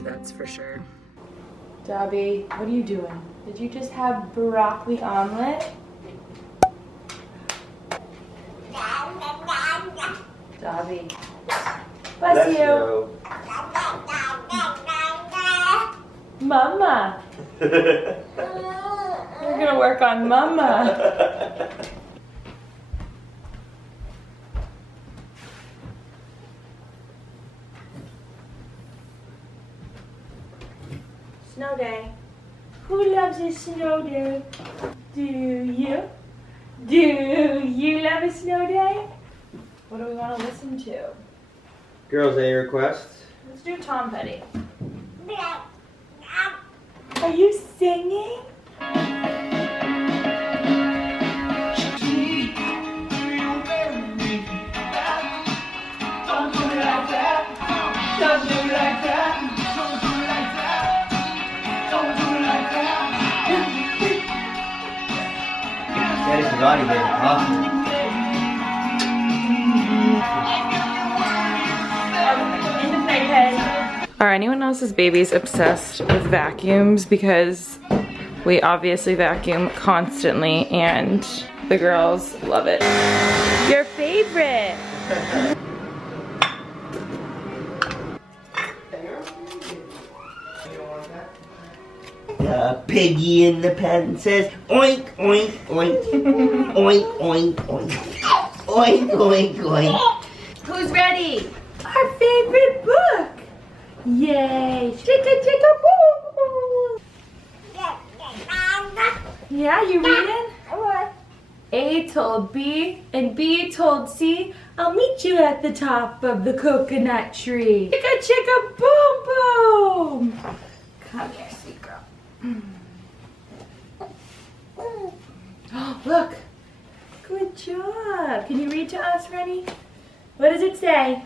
change, that's for sure. Dobby, what are you doing? Did you just have broccoli omelet? Dobby. Bless you. Mama. We're gonna work on Mama. Snow day. Who loves a snow day? Do you? Do you love a snow day? What do we want to listen to? Girls, any requests? Let's do Tom Petty. Are you singing? Don't do it like that. Don't do it like that. Don't do it like that. Don't do it like that. Daddy forgot he made a coffee. In the playpen. Are anyone else's babies obsessed with vacuums? Because we obviously vacuum constantly and the girls love it. Your favorite! The piggy in the pen says oink oink oink oink oink oink oink oink oink. Who's ready? Our favorite book. Yay! Chicka chicka boo! Yeah, you reading? A told B and B told C, I'll meet you at the top of the coconut tree. Chicka chicka boom boom! Come here, sweet girl. Oh, look. Good job. Can you read to us, Rennie? What does it say?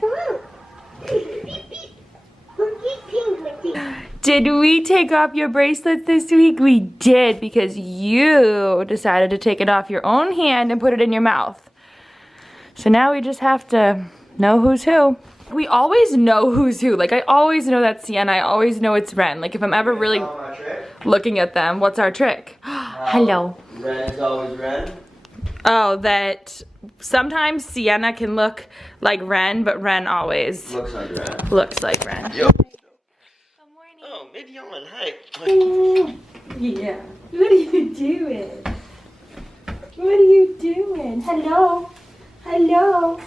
Did we take off your bracelets this week? We did, because you decided to take it off your own hand and put it in your mouth. So now we just have to know who's who. We always know who's who. Like, I always know that's Sienna. I always know it's Ren. Like, if I'm ever really looking at them, what's our trick? Hello. Ren is always Ren. Oh, that sometimes Sienna can look like Ren, but Ren always Looks like Ren. looks like Ren. Yo. Oh, Midian, hi. Yeah. What are you doing? What are you doing? Hello. Hello.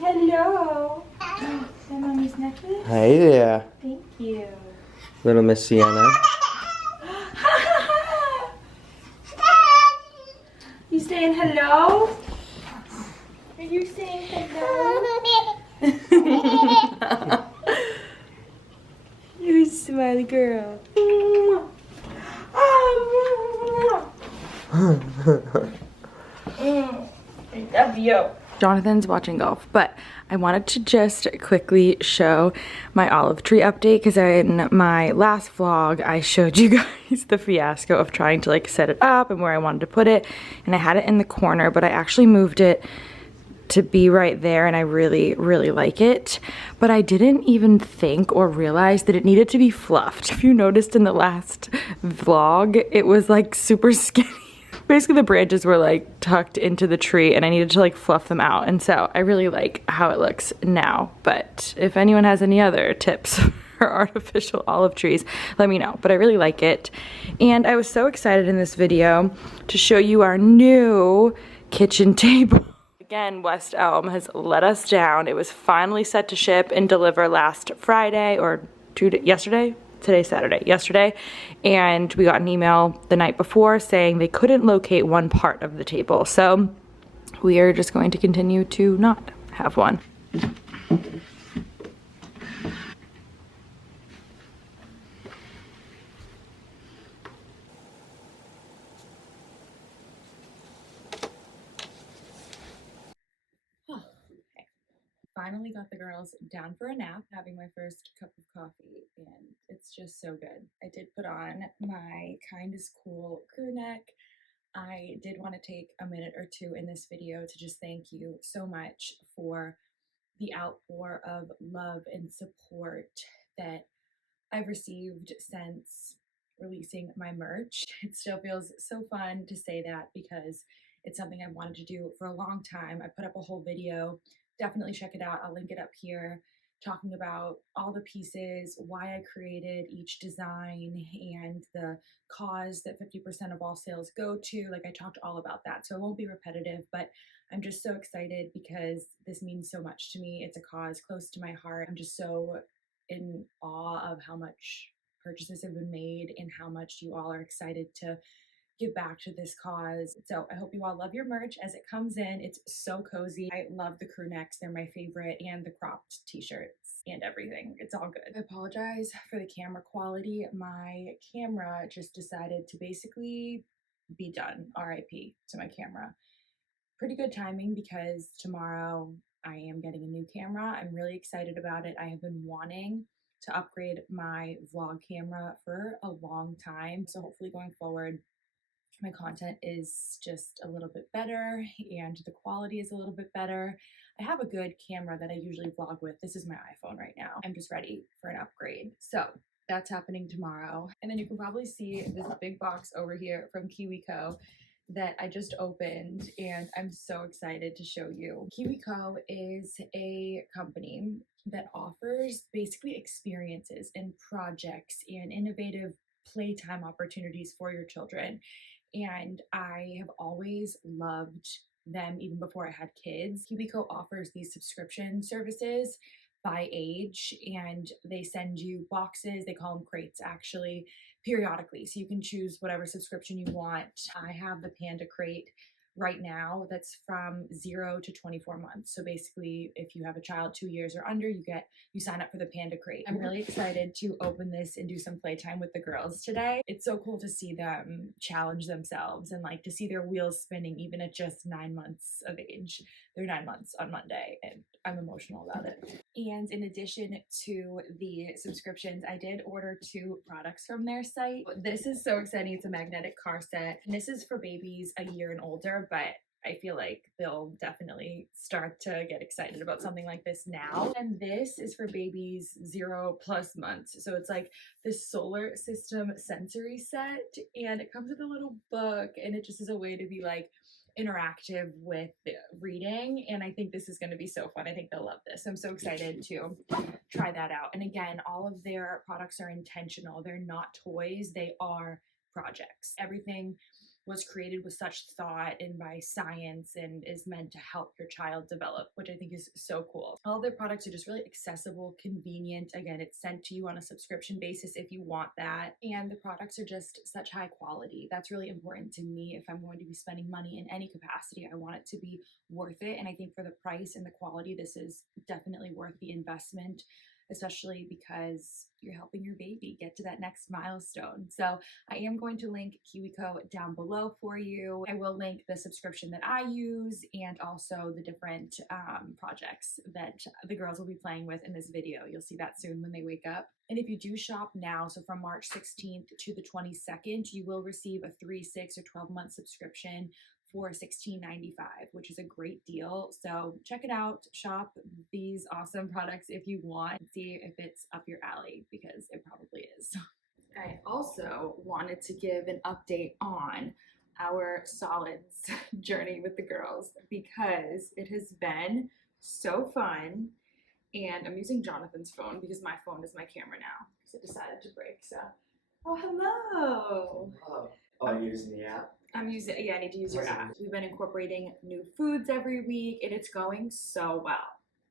Hello. Is that Mommy's necklace? Hey there, Thank you. little Miss Sienna. You saying hello? Are you saying hello? You're a smiley girl. I love you. Jonathan's watching golf, but I wanted to just quickly show my olive tree update because in my last vlog I showed you guys the fiasco of trying to like set it up and where I wanted to put it, and I had it in the corner, but I actually moved it to be right there and I really like it, but I didn't even think or realize that it needed to be fluffed. If you noticed in the last vlog, it was like super skinny. Basically the branches were like tucked into the tree and I needed to like fluff them out, and so I really like how it looks now. But if anyone has any other tips for artificial olive trees, let me know. But I really like it, and I was so excited in this video to show you our new kitchen table. Again, West Elm has let us down. It was finally set to ship and deliver last Friday or yesterday? Today's Saturday, yesterday, and we got an email the night before saying they couldn't locate one part of the table. So we are just going to continue to not have one. Finally got the girls down for a nap, having my first cup of coffee, and it's just so good. I did put on my Kind is Cool crew neck. I did want to take a minute or two in this video to just thank you so much for the outpour of love and support that I've received since releasing my merch. It still feels so fun to say that because it's something I've wanted to do for a long time. I put up a whole video. Definitely check it out. I'll link it up here, talking about all the pieces, why I created each design, and the cause that 50% of all sales go to. Like, I talked all about that, so it won't be repetitive, but I'm just so excited because this means so much to me. It's a cause close to my heart. I'm just so in awe of how much purchases have been made and how much you all are excited to give back to this cause. So I hope you all love your merch as it comes in. It's so cozy. I love the crew necks. They're my favorite, and the cropped t-shirts and everything. It's all good. I apologize for the camera quality. My camera just decided to basically be done. RIP to my camera. Pretty good timing because tomorrow I am getting a new camera. I'm really excited about it. I have been wanting to upgrade my vlog camera for a long time. So hopefully going forward, my content is just a little bit better and the quality is a little bit better. I have a good camera that I usually vlog with. This is my iPhone right now. I'm just ready for an upgrade. So that's happening tomorrow. And then you can probably see this big box over here from KiwiCo that I just opened, and I'm so excited to show you. KiwiCo is a company that offers basically experiences and projects and innovative playtime opportunities for your children. And I have always loved them even before I had kids. KiwiCo offers these subscription services by age, and they send you boxes, they call them crates actually, periodically. So you can choose whatever subscription you want. I have the Panda crate right now that's from 0 to 24 months. So basically, if you have a child 2 years or under, you sign up for the Panda crate. I'm really excited to open this and do some playtime with the girls today. It's so cool to see them challenge themselves and like to see their wheels spinning even at just 9 months of age. They're 9 months on Monday, and I'm emotional about it. And in addition to the subscriptions, I did order 2 products from their site. This is so exciting. It's a magnetic car set. And this is for babies a year and older, but I feel like they'll definitely start to get excited about something like this now. And this is for babies 0+ months. So it's like this solar system sensory set, and it comes with a little book, and it just is a way to be like interactive with reading. And I think this is going to be so fun. I think they'll love this. I'm so excited to try that out. And again, all of their products are intentional. They're not toys. They are projects. Everything was created with such thought and by science and is meant to help your child develop, which I think is so cool. All their products are just really accessible, convenient. Again, it's sent to you on a subscription basis if you want that. And the products are just such high quality. That's really important to me. If I'm going to be spending money in any capacity, I want it to be worth it. And I think for the price and the quality, this is definitely worth the investment, especially because you're helping your baby get to that next milestone. So I am going to link KiwiCo down below for you. I will link the subscription that I use and also the different projects that the girls will be playing with in this video. You'll see that soon when they wake up. And if you do shop now, so from March 16th to the 22nd, you will receive a 3, 6, or 12-month subscription for $16.95, which is a great deal. So check it out, shop these awesome products if you want, and see if it's up your alley, because it probably is. I also wanted to give an update on our solids journey with the girls because it has been so fun. And I'm using Jonathan's phone because my phone is my camera now because it decided to break. So, oh, hello. Oh, you're using the app? I'm using, yeah, I need to use your app. We've been incorporating new foods every week, and it's going so well.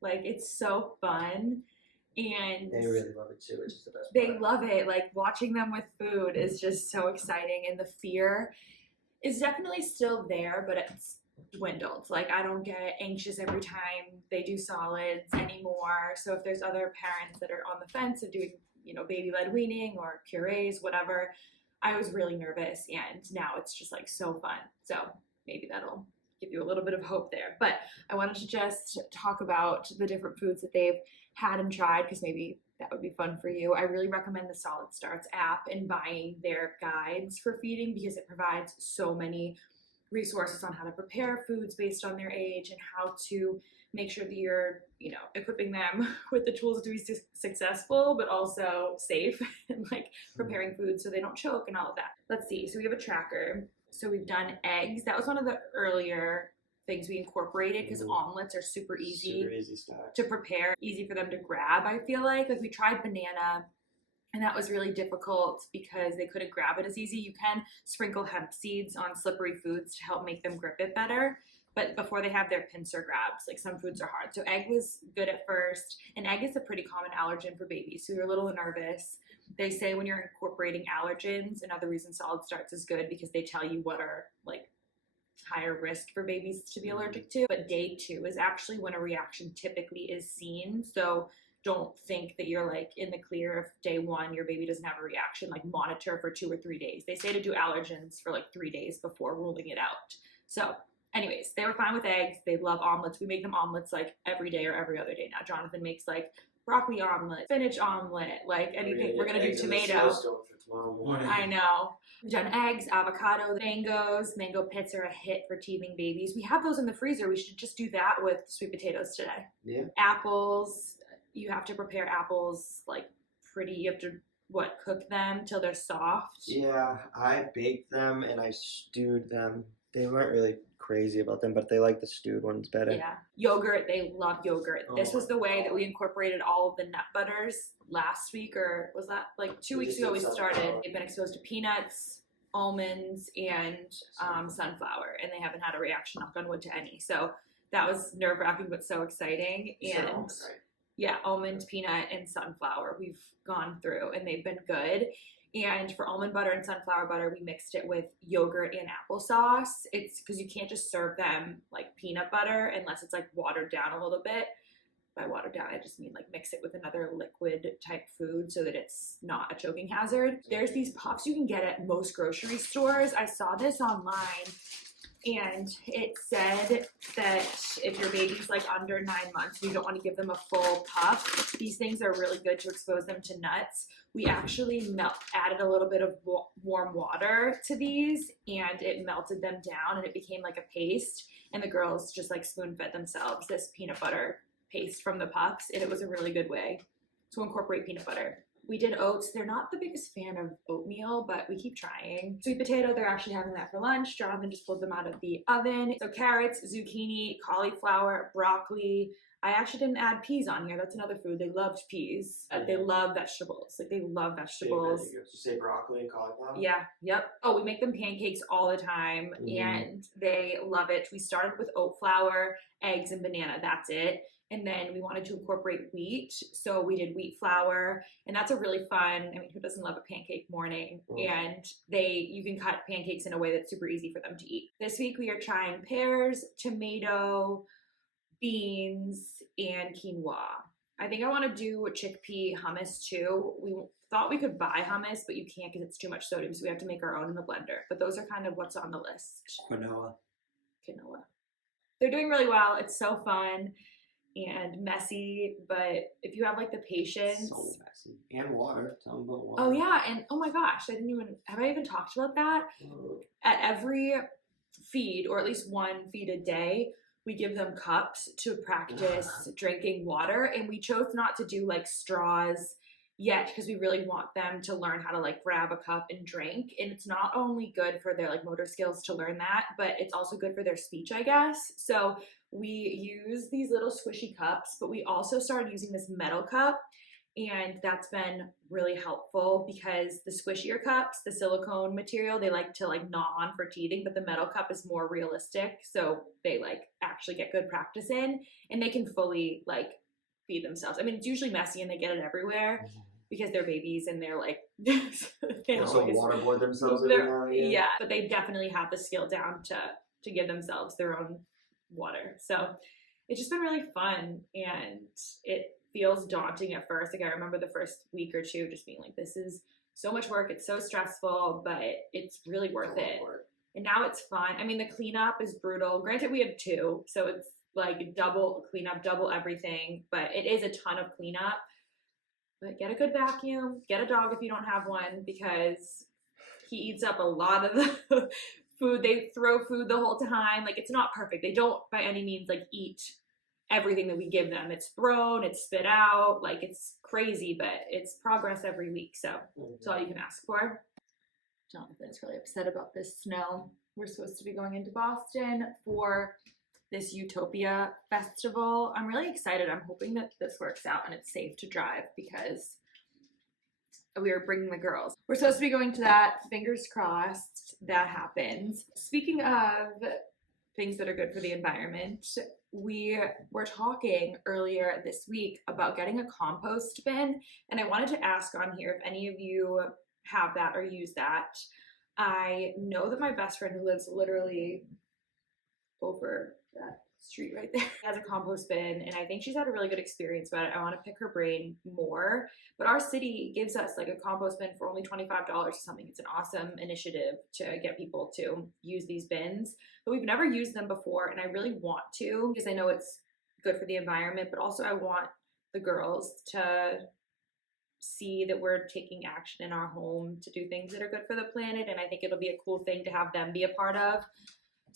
Like, it's so fun. And they really love it too, which is the best part. They love it. Like, watching them with food is just so exciting. And the fear is definitely still there, but it's dwindled. Like, I don't get anxious every time they do solids anymore. So if there's other parents that are on the fence of doing, baby-led weaning or purees, whatever, I was really nervous, and now it's just like so fun. So maybe that'll give you a little bit of hope there. But I wanted to just talk about the different foods that they've had and tried, because maybe that would be fun for you. I really recommend the Solid Starts app and buying their guides for feeding, because it provides so many resources on how to prepare foods based on their age and how to make sure that you're, you know, equipping them with the tools to be successful, but also safe and like preparing food so they don't choke and all of that. Let's see. So we have a tracker. So we've done eggs. That was one of the earlier things we incorporated because omelets are super easy to prepare, easy for them to grab. I feel like we tried banana, and that was really difficult because they couldn't grab it as easy. You can sprinkle hemp seeds on slippery foods to help make them grip it better. But before they have their pincer grabs, like some foods are hard. So egg was good at first. And egg is a pretty common allergen for babies. So we were a little nervous. They say when you're incorporating allergens, another reason solid starts is good because they tell you what are like higher risk for babies to be allergic to. But day 2 is actually when a reaction typically is seen. So don't think that you're like in the clear if day 1 your baby doesn't have a reaction. Like monitor for 2 or 3 days. They say to do allergens for like 3 days before ruling it out. So anyways, they were fine with eggs. They love omelets. We make them omelets like every day or every other day now. Jonathan makes like broccoli omelet, spinach omelet, like anything. We're going to do tomato. I know. We've done eggs, avocado, mangoes. Mango pits are a hit for teething babies. We have those in the freezer. We should just do that with sweet potatoes today. Yeah. Apples. You have to prepare apples like you have to cook them till they're soft. Yeah, I baked them and I stewed them. They weren't really crazy about them, but they like the stewed ones better. Yeah. Yogurt, they love yogurt. This was the way that we incorporated all of the nut butters last week, or was that like 2 weeks ago we started. They've been exposed to peanuts, almonds, and sunflower, and they haven't had a reaction, knock on wood, to any. So that was nerve-wracking but so exciting. And yeah, almond, peanut, and sunflower we've gone through, and they've been good. And for almond butter and sunflower butter, we mixed it with yogurt and applesauce. It's because you can't just serve them like peanut butter unless it's like watered down a little bit. By watered down, I just mean like mix it with another liquid type food so that it's not a choking hazard. There's these puffs you can get at most grocery stores. I saw this online, and it said that if your baby's like under 9 months, you don't want to give them a full puff. These things are really good to expose them to nuts. We actually added a little bit of warm water to these, and it melted them down, and it became like a paste. And the girls just like spoon fed themselves this peanut butter paste from the puffs, and it was a really good way to incorporate peanut butter. We did oats. They're not the biggest fan of oatmeal, but we keep trying. Sweet potato, they're actually having that for lunch. Jonathan just pulled them out of the oven. So carrots, zucchini, cauliflower, broccoli. I actually didn't add peas on here. That's another food. They loved peas. They love vegetables. Like they love vegetables. You say broccoli and cauliflower? Yeah, yep. Oh, we make them pancakes all the time, and they love it. We started with oat flour, eggs, and banana. That's it. And then we wanted to incorporate wheat. So we did wheat flour, and that's a really fun, I mean, who doesn't love a pancake morning? And you can cut pancakes in a way that's super easy for them to eat. This week we are trying pears, tomato, beans, and quinoa. I think I want to do a chickpea hummus too. We thought we could buy hummus, but you can't because it's too much sodium, so we have to make our own in the blender. But those are kind of what's on the list. Quinoa. They're doing really well. It's so fun and messy, but if you have like the patience. So messy. And water. Tell them about water. Oh yeah, and oh my gosh, have I even talked about that? At every feed, or at least one feed a day, we give them cups to practice drinking water, and we chose not to do like straws yet because we really want them to learn how to like grab a cup and drink. And it's not only good for their like motor skills to learn that, but it's also good for their speech, I guess. So we use these little squishy cups, but we also started using this metal cup, and that's been really helpful because the squishier cups, the silicone material, they like to like gnaw on for teething, but the metal cup is more realistic, so they like actually get good practice in, and they can fully like feed themselves. I mean, it's usually messy and they get it everywhere because they're babies and they're like they also waterboard themselves yeah, but they definitely have the skill down to give themselves their own water. So it's just been really fun, and it feels daunting at first. Like I remember the first week or two just being like, this is so much work, it's so stressful, but it's really worth it. And now it's fun. I mean, the cleanup is brutal. Granted, we have 2, so it's like double cleanup, double everything, but it is a ton of cleanup. But get a good vacuum, get a dog if you don't have one, because he eats up a lot of the food. They throw food the whole time. Like, it's not perfect. They don't by any means like eat everything that we give them. It's thrown, it's spit out, like it's crazy, but it's progress every week. So that's all you can ask for. Jonathan's really upset about this snow. We're supposed to be going into Boston for this Utopia festival. I'm really excited. I'm hoping that this works out and it's safe to drive because we are bringing the girls. We're supposed to be going to that. Fingers crossed that happens. Speaking of things that are good for the environment, we were talking earlier this week about getting a compost bin, and I wanted to ask on here if any of you have that or use that. I know that my best friend who lives literally over that street right there has a compost bin, and I think she's had a really good experience about it. I want to pick her brain more, but our city gives us like a compost bin for only $25 or something. It's an awesome initiative to get people to use these bins, but we've never used them before, and I really want to because I know it's good for the environment, but also I want the girls to see that we're taking action in our home to do things that are good for the planet, and I think it'll be a cool thing to have them be a part of.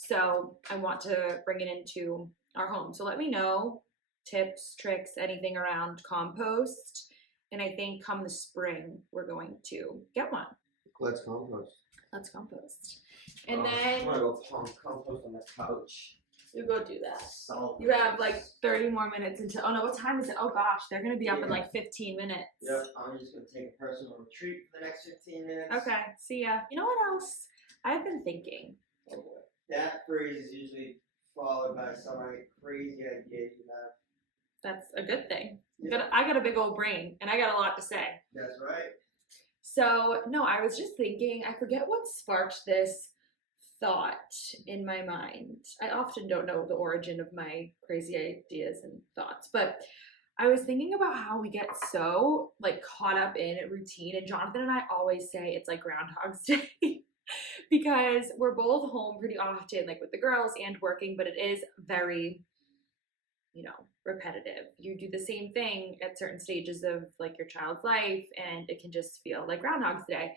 So I want to bring it into our home. So let me know tips, tricks, anything around compost. And I think come the spring, we're going to get one. Let's compost. Let's compost. And then I'm gonna go compost on the couch. you go do that. Salt. You have like 30 more minutes until, oh no, what time is it? Oh gosh, they're going to be up in like 15 minutes. Yep, I'm just going to take a personal retreat for the next 15 minutes. Okay, see ya. You know what else? I've been thinking. That phrase is usually followed by some crazy idea you have. That's a good thing. Yeah. I got a big old brain and I got a lot to say. That's right. So, no, I was just thinking, I forget what sparked this thought in my mind. I often don't know the origin of my crazy ideas and thoughts, but I was thinking about how we get so like caught up in routine, and Jonathan and I always say it's like Groundhog's Day because we're both home pretty often, like with the girls and working, but it is very, you know, repetitive. You do the same thing at certain stages of like your child's life, and it can just feel like Groundhog's Day.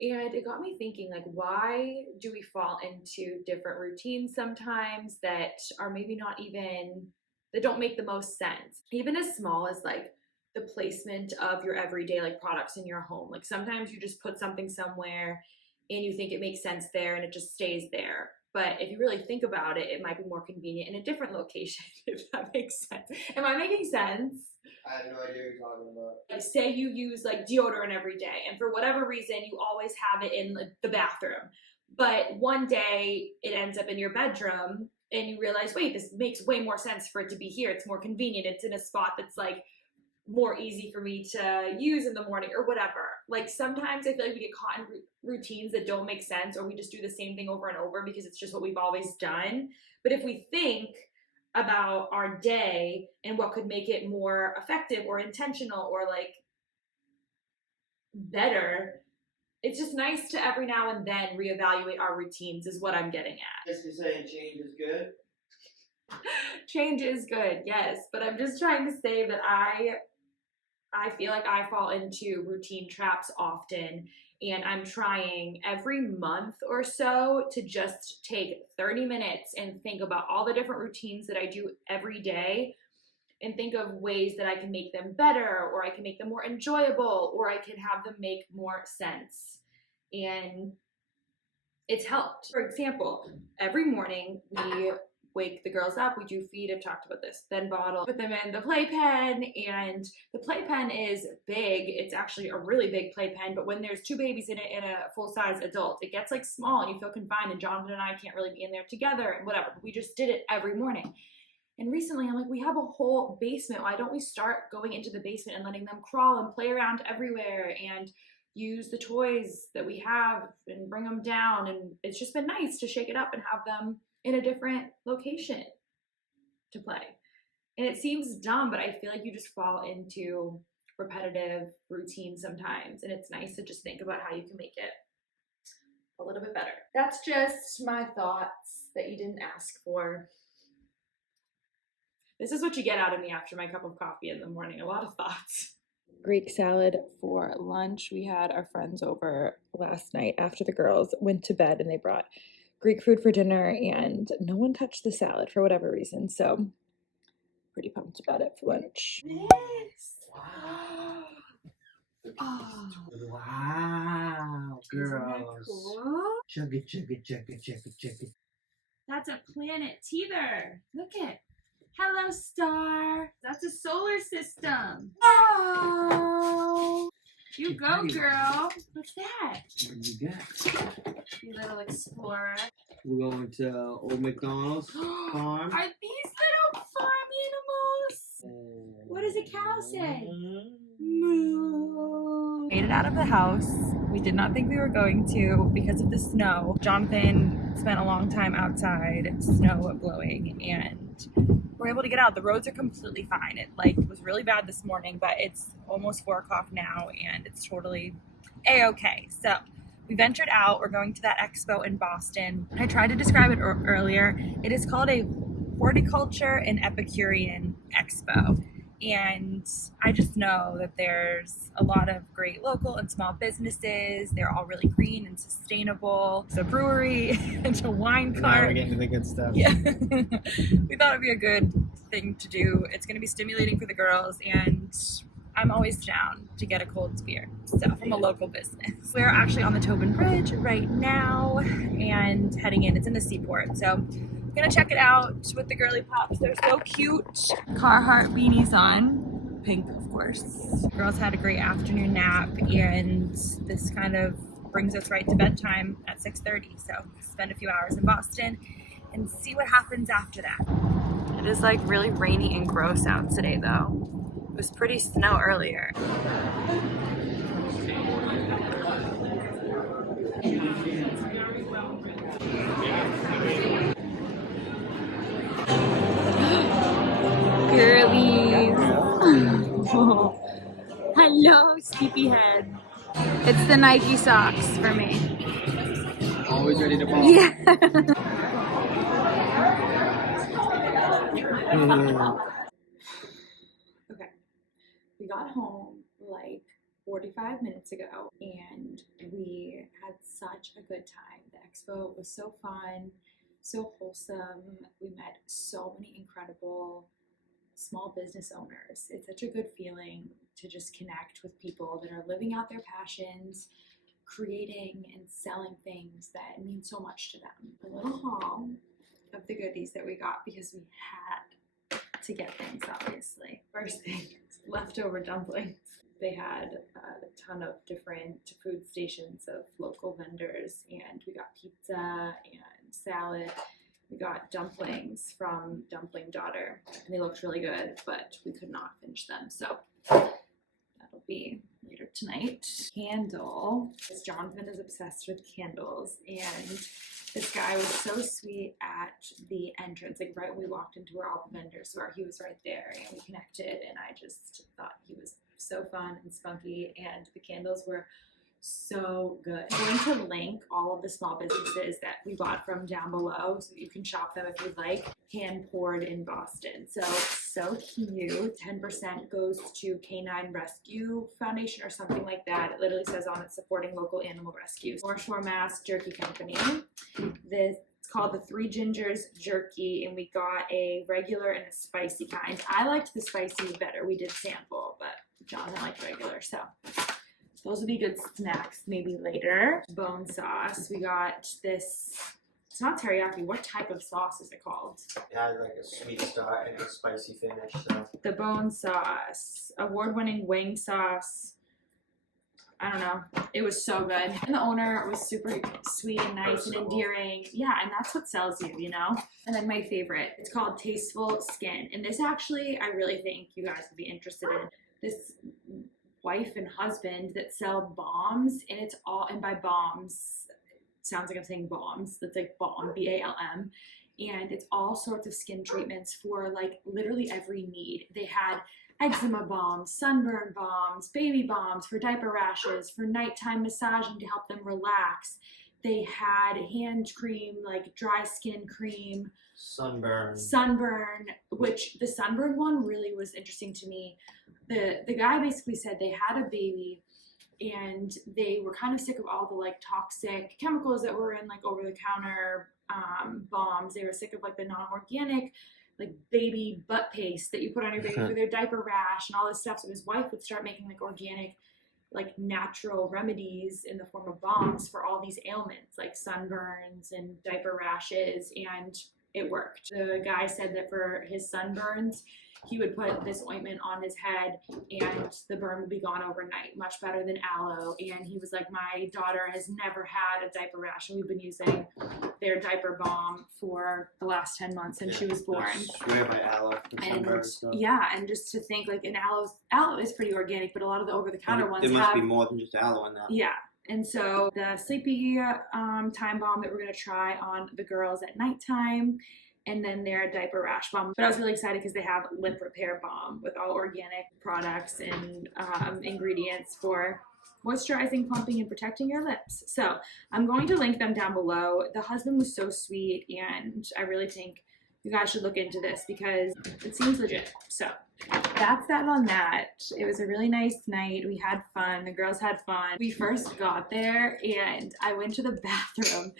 And it got me thinking, like, why do we fall into different routines sometimes that are maybe not even, that don't make the most sense? Even as small as like the placement of your everyday like products in your home. Like sometimes you just put something somewhere and you think it makes sense there and it just stays there. But if you really think about it, it might be more convenient in a different location, if that makes sense. Am I making sense? I have no idea what you're talking about. Like say you use like deodorant every day, and for whatever reason, you always have it in the bathroom. But one day it ends up in your bedroom and you realize, wait, this makes way more sense for it to be here. It's more convenient. It's in a spot that's like more easy for me to use in the morning or whatever. Like sometimes I feel like we get caught in routines that don't make sense, or we just do the same thing over and over because it's just what we've always done. But if we think about our day and what could make it more effective or intentional or like better, it's just nice to every now and then reevaluate our routines is what I'm getting at. Guess you're saying change is good? Change is good, yes, but I'm just trying to say that I feel like I fall into routine traps often, and I'm trying every month or so to just take 30 minutes and think about all the different routines that I do every day and think of ways that I can make them better, or I can make them more enjoyable, or I can have them make more sense. And it's helped. For example, every morning we wake the girls up, we do feed, I've talked about this, then bottle, put them in the playpen, and the playpen is big. It's actually a really big playpen, but when there's two babies in it and a full-size adult, it gets like small and you feel confined, and Jonathan and I can't really be in there together and whatever, but we just did it every morning. And recently I'm like, we have a whole basement. Why don't we start going into the basement and letting them crawl and play around everywhere and use the toys that we have and bring them down? And it's just been nice to shake it up and have them in a different location to play. And it seems dumb, but I feel like you just fall into repetitive routine sometimes. And it's nice to just think about how you can make it a little bit better. That's just my thoughts that you didn't ask for. This is what you get out of me after my cup of coffee in the morning. A lot of thoughts. Greek salad for lunch. We had our friends over last night after the girls went to bed, and they brought Greek food for dinner, and no one touched the salad for whatever reason. So pretty pumped about it for lunch. Yes. Wow. Oh. Wow, girls. Cool? Chug it, chug it, chug it, chug it, chug it. That's a planet teether. Look it. Hello, star. That's a solar system. Oh. You go, girl. What's that? What do you got? You little explorer. We're going to Old McDonald's farm. Are these little farm animals? What does a cow say? Moo. Made it out of the house. We did not think we were going to because of the snow. Jonathan spent a long time outside, snow blowing, and we're able to get out. The roads are completely fine. It was really bad this morning, but it's almost 4 o'clock now and it's totally a-okay. So we ventured out. We're going to that expo in Boston. I tried to describe it earlier. It is called a horticulture and Epicurean expo. And I just know that there's a lot of great local and small businesses. They're all really green and sustainable. It's a brewery, it's a wine cart. Now we're getting to the good stuff. Yeah. We thought it'd be a good thing to do. It's going to be stimulating for the girls, and I'm always down to get a cold beer. So from a local business. We're actually on the Tobin Bridge right now and heading in. It's in the seaport. So gonna check it out with the girly pops. They're so cute. Carhartt beanies on, pink of course. Girls had a great afternoon nap, and this kind of brings us right to bedtime at 6:30. So spend a few hours in Boston and see what happens after that. It is like really rainy and gross out today though. It was pretty snow earlier. Girlies. Hello, sleepyhead. It's the Nike socks for me. Always ready to ball. Yeah. Okay. We got home like 45 minutes ago and we had such a good time. The expo was so fun, so wholesome. We met so many incredible small business owners. It's such a good feeling to just connect with people that are living out their passions, creating and selling things that mean so much to them. A little haul of the goodies that we got because we had to get things, obviously. First thing, leftover dumplings. They had a ton of different food stations of local vendors, and we got pizza and salad. We got dumplings from Dumpling Daughter, and they looked really good, but we could not finish them, so that'll be later tonight. Candle. Jonathan is obsessed with candles, and this guy was so sweet at the entrance, like right when we walked into where all the vendors were. He was right there, and we connected, and I just thought he was so fun and spunky, and the candles were so good. I'm going to link all of the small businesses that we bought from down below so that you can shop them if you'd like. Hand poured in Boston. So cute. 10% goes to Canine Rescue Foundation or something like that. It literally says on it, supporting local animal rescues. North Shore, Mass Jerky Company. It's called the Three Gingers Jerky, and we got a regular and a spicy kind. I liked the spicy better. We did sample, but Jonathan liked regular, so those would be good snacks maybe later. Bone sauce. We got this, it's not teriyaki. What type of sauce is it called? It had like a sweet start and a spicy finish, so. The bone sauce. Award-winning wing sauce. I don't know. It was so good. And the owner was super sweet and nice and endearing. Yeah, and that's what sells you, you know? And then my favorite, it's called Tasteful Skin. And this actually, I really think you guys would be interested in. This wife and husband that sell balms, and it's all, and by balms, sounds like I'm saying bombs, that's like balm, B-A-L-M, and it's all sorts of skin treatments for like literally every need. They had eczema balms, sunburn balms, baby balms for diaper rashes, for nighttime massaging to help them relax. They had hand cream, like dry skin cream. Sunburn, which the sunburn one really was interesting to me. The guy basically said they had a baby and they were kind of sick of all the like toxic chemicals that were in like over-the-counter balms. They were sick of like the non-organic like baby butt paste that you put on your baby for their diaper rash and all this stuff. So his wife would start making like organic, like natural remedies in the form of balms for all these ailments like sunburns and diaper rashes, and it worked. The guy said that for his sunburns, he would put this ointment on his head and the burn would be gone overnight, much better than aloe. And he was like, my daughter has never had a diaper rash, and we've been using their diaper balm for the last 10 months since she was born. Swear by aloe. And yeah, and just to think like an aloe is pretty organic, but a lot of the over-the-counter ones there must be more than just aloe in that. Yeah. And so the sleepy time balm that we're going to try on the girls at nighttime, and then their diaper rash balm. But I was really excited because they have lip repair balm with all organic products and ingredients for moisturizing, plumping, and protecting your lips. So I'm going to link them down below. The husband was so sweet, and I really think you guys should look into this because it seems legit. So that's that on that. It was a really nice night. We had fun. The girls had fun. We first got there and I went to the bathroom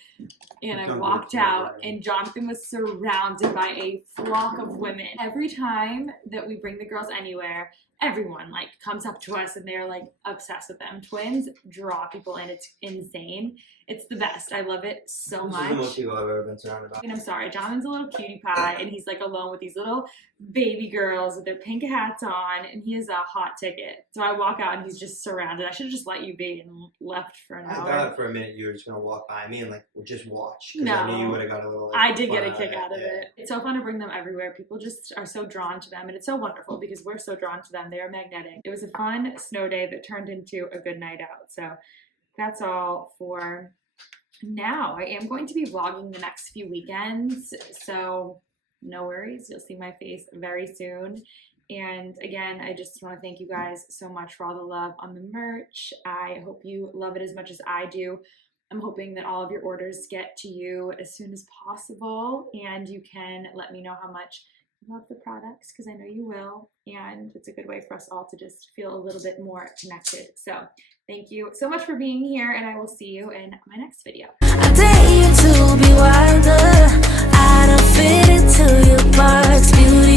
and I walked out and Jonathan was surrounded by a flock of women. Every time that we bring the girls anywhere, everyone like comes up to us and they're like obsessed with them. Twins draw people in. It's insane. It's the best. I love it so much. This is the most people I've ever been surrounded by. And I'm sorry, Jonathan's a little cutie pie and he's like alone with these little baby girls with their pink hats on, and he is a hot ticket. So I walk out and he's just surrounded. I should have just let you be and left for an hour. I thought for a minute you were just gonna walk by me and like just watch. No, I knew you would have got a little. Like, I did get a kick out of it. It's so fun to bring them everywhere. People just are so drawn to them, and it's so wonderful because we're so drawn to them. They are magnetic. It was a fun snow day that turned into a good night out. So that's all for now. I am going to be vlogging the next few weekends, so no worries. You'll see my face very soon. And again, I just want to thank you guys so much for all the love on the merch. I hope you love it as much as I do. I'm hoping that all of your orders get to you as soon as possible, and you can let me know how much you love the products because I know you will, and it's a good way for us all to just feel a little bit more connected. So thank you so much for being here, and I will see you in my next video. I dare you to be wilder. I don't fit into your box, beauty.